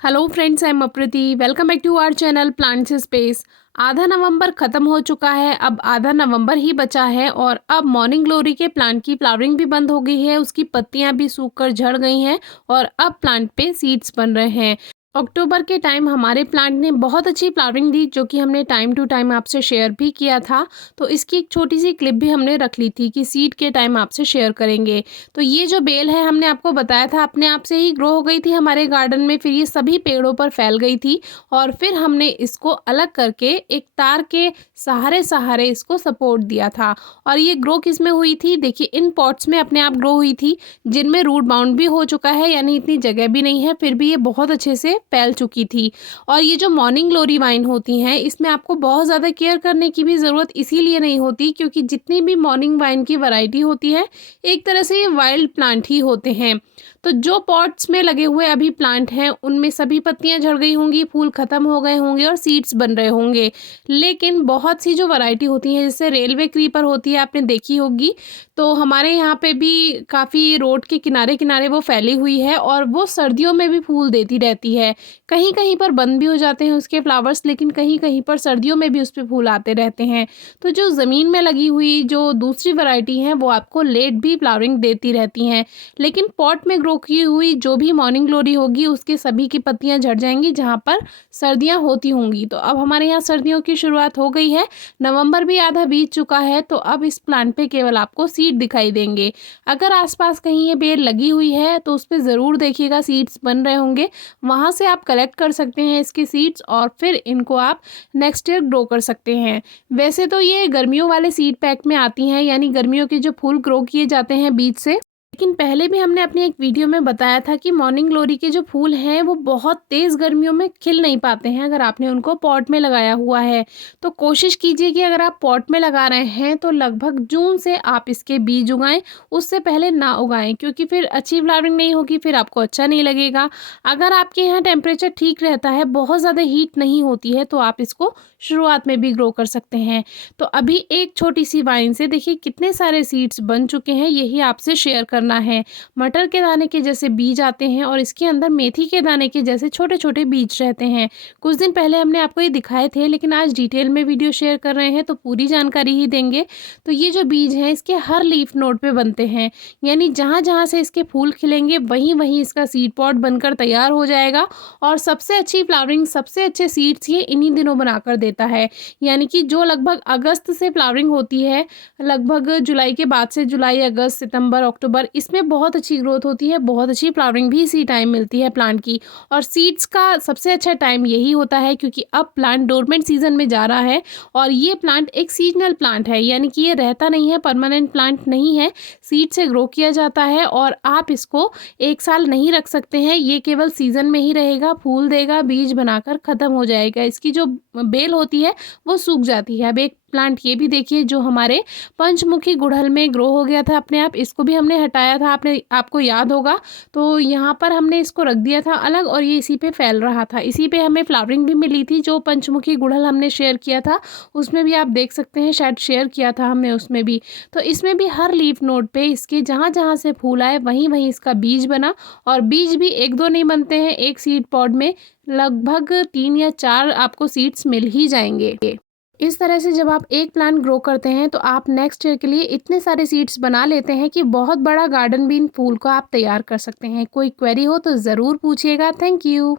Hello friends, I am Apriti. Welcome back to our channel plants space. आधा नवंबर ख़त्म हो चुका है, अब आधा नवंबर ही बचा है और अब मॉर्निंग ग्लोरी के प्लांट की फ्लावरिंग भी बंद हो गई है, उसकी पत्तियां भी सूखकर झड़ गई हैं और अब प्लांट पे सीड्स बन रहे हैं। अक्टूबर के टाइम हमारे प्लांट ने बहुत अच्छी फ्लावरिंग दी, जो कि हमने टाइम टू टाइम आपसे शेयर भी किया था। तो इसकी एक छोटी सी क्लिप भी हमने रख ली थी कि सीड के टाइम आपसे शेयर करेंगे। तो ये जो बेल है, हमने आपको बताया था अपने आप से ही ग्रो हो गई थी हमारे गार्डन में, फिर ये सभी पेड़ों पर फैल गई थी और फिर हमने इसको अलग करके एक तार के सहारे सहारे इसको सपोर्ट दिया था। और ये ग्रो किस में हुई थी, देखिए इन पॉट्स में अपने आप ग्रो हुई थी, जिनमें रूट बाउंड भी हो चुका है, यानी इतनी जगह भी नहीं है, फिर भी ये बहुत अच्छे से फैल चुकी थी। और ये जो मॉर्निंग ग्लोरी वाइन होती हैं, इसमें आपको बहुत ज़्यादा केयर करने की भी ज़रूरत इसीलिए नहीं होती, क्योंकि जितनी भी मॉर्निंग वाइन की वैरायटी होती है, एक तरह से ये वाइल्ड प्लांट ही होते हैं। तो जो पॉट्स में लगे हुए अभी प्लांट हैं, उनमें सभी पत्तियां झड़ गई होंगी, फूल खत्म हो गए होंगे और सीड्स बन रहे होंगे। लेकिन बहुत सी जो वैरायटी होती है, जैसे रेलवे क्रीपर होती है, आपने देखी होगी, तो हमारे यहाँ पे भी काफ़ी रोड के किनारे किनारे वो फैली हुई है और वो सर्दियों में भी फूल देती रहती है। कहीं कहीं पर बंद भी हो जाते हैं उसके फ्लावर्स, लेकिन कहीं कहीं पर सर्दियों में भी उस पर फूल आते रहते हैं। तो जो ज़मीन में लगी हुई जो दूसरी वैरायटी हैं, वो आपको लेट भी फ्लावरिंग देती रहती हैं। लेकिन पॉट में ग्रो की हुई जो भी मॉर्निंग ग्लोरी होगी, उसके सभी की पत्तियां झड़ जाएंगी जहाँ पर सर्दियां होती होंगी। तो अब हमारे यहाँ सर्दियों की शुरुआत हो गई है, नवंबर भी आधा बीत चुका है, तो अब इस प्लांट पे केवल आपको सीड दिखाई देंगे। अगर आसपास कहीं ये बेल लगी हुई है तो उस पर ज़रूर देखिएगा, सीड्स बन रहे होंगे, वहाँ से आप कलेक्ट कर सकते हैं इसके सीड्स और फिर इनको आप नेक्स्ट ईयर ग्रो कर सकते हैं। वैसे तो ये गर्मियों वाले सीड पैक में आती हैं, यानी गर्मियों के जो फूल ग्रो किए जाते हैं बीज से। लेकिन पहले भी हमने अपनी एक वीडियो में बताया था कि मॉर्निंग ग्लोरी के जो फूल हैं, वो बहुत तेज़ गर्मियों में खिल नहीं पाते हैं अगर आपने उनको पॉट में लगाया हुआ है। तो कोशिश कीजिए कि अगर आप पॉट में लगा रहे हैं तो लगभग जून से आप इसके बीज उगाएं, उससे पहले ना उगाएं, क्योंकि फिर अच्छी फ्लावरिंग नहीं होगी, फिर आपको अच्छा नहीं लगेगा। अगर आपके यहाँ टेम्परेचर ठीक रहता है, बहुत ज़्यादा हीट नहीं होती है, तो आप इसको शुरुआत में भी ग्रो कर सकते हैं। तो अभी एक छोटी सी वाइन से देखिए कितने सारे सीड्स बन चुके हैं, यही आपसे शेयर करना है। मटर के दाने के जैसे बीज आते हैं और इसके अंदर मेथी के दाने के जैसे छोटे छोटे बीज रहते हैं। कुछ दिन पहले हमने आपको ये दिखाए थे, लेकिन आज डिटेल में वीडियो शेयर कर रहे हैं तो पूरी जानकारी ही देंगे। तो ये जो बीज हैं, इसके हर लीफ नोड पे बनते हैं, यानी जहाँ जहाँ से इसके फूल खिलेंगे वहीं वहीं इसका सीड पॉट बनकर तैयार हो जाएगा। और सबसे अच्छी फ्लावरिंग, सबसे अच्छे सीड्स ये इन्हीं दिनों बनाकर देता है, यानी कि जो लगभग अगस्त से फ्लावरिंग होती है, लगभग जुलाई के बाद से जुलाई, अगस्त, सितंबर, अक्टूबर, इसमें बहुत अच्छी ग्रोथ होती है, बहुत अच्छी फ्लावरिंग भी इसी टाइम मिलती है प्लांट की। और सीड्स का सबसे अच्छा टाइम यही होता है, क्योंकि अब प्लांट डोरमेंट सीजन में जा रहा है और ये प्लांट एक सीजनल प्लांट है, यानी कि ये रहता नहीं है, परमानेंट प्लांट नहीं है, सीड से ग्रो किया जाता है और आप इसको एक साल नहीं रख सकते हैं, ये केवल सीजन में ही रहेगा, फूल देगा, बीज बनाकर ख़त्म हो जाएगा। इसकी जो बेल होती है वो सूख जाती है। अब एक प्लांट ये भी देखिए जो हमारे पंचमुखी गुड़हल में ग्रो हो गया था अपने आप, इसको भी हमने हटाया था, आपको याद होगा। तो यहाँ पर हमने इसको रख दिया था अलग और ये इसी पे फैल रहा था, इसी पे हमें फ्लावरिंग भी मिली थी। जो पंचमुखी गुड़हल हमने शेयर किया था उसमें भी आप देख सकते हैं, शायद शेयर किया था हमने उसमें भी। तो इसमें भी हर लीफ नोड पे इसके जहाँ जहाँ से फूल आए वहीं वहीं इसका बीज बना। और बीज भी एक दो नहीं बनते हैं, एक सीड पॉड में लगभग 3 या 4 आपको सीड्स मिल ही जाएंगे। इस तरह से जब आप एक प्लांट ग्रो करते हैं तो आप नेक्स्ट ईयर के लिए इतने सारे सीड्स बना लेते हैं कि बहुत बड़ा गार्डन भी इन फूल को आप तैयार कर सकते हैं। कोई क्वेरी हो तो ज़रूर पूछिएगा। Thank you.